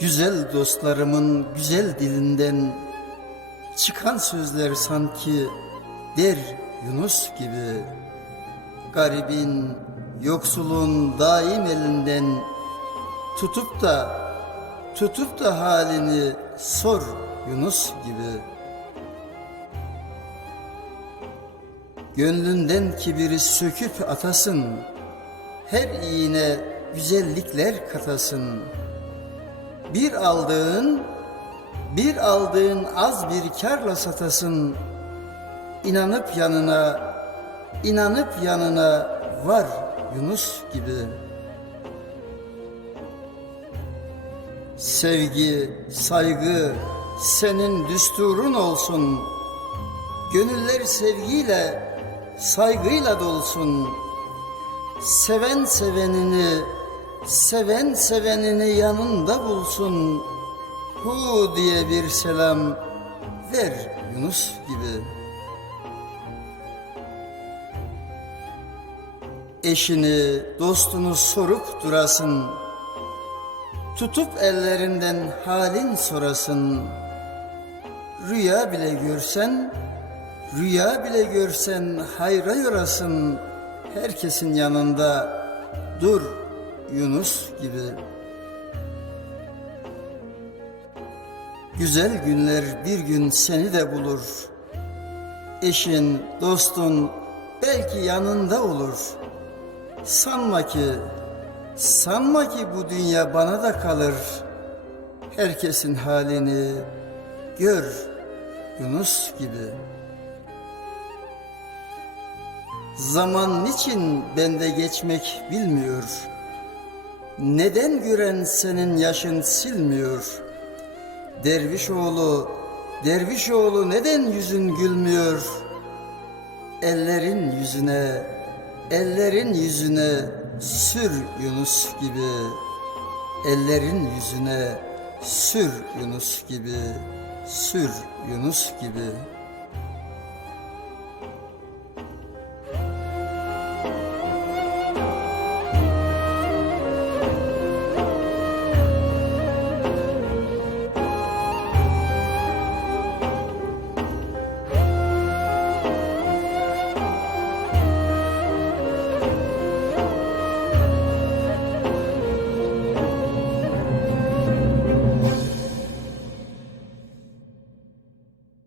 Güzel dostlarımın güzel dilinden çıkan sözler sanki der Yunus gibi. Garibin, yoksulun daim elinden tutup da tutup da halini sor Yunus gibi. Gönlünden kibiri söküp atasın, her iyine güzellikler katasın. Bir aldığın, bir aldığın az bir karla satasın. İnanıp yanına, inanıp yanına var Yunus gibi. Sevgi, saygı senin düsturun olsun. Gönüller sevgiyle, saygıyla dolsun. Seven sevenini, seven sevenini yanında bulsun. Hu diye bir selam ver Yunus gibi. Eşini, dostunu sorup durasın. Tutup ellerinden halin sorasın. Rüya bile görsen, rüya bile görsen hayra yorasın. Herkesin yanında dur Yunus gibi. Güzel günler bir gün seni de bulur. Eşin, dostun belki yanında olur. Sanma ki, sanma ki bu dünya bana da kalır. Herkesin halini gör Yunus gibi. Zaman niçin bende geçmek bilmiyor. Neden gören senin yaşın silmiyor. Derviş oğlu, derviş oğlu neden yüzün gülmüyor? Ellerin yüzüne, ellerin yüzüne sür Yunus gibi. Ellerin yüzüne sür Yunus gibi, sür Yunus gibi.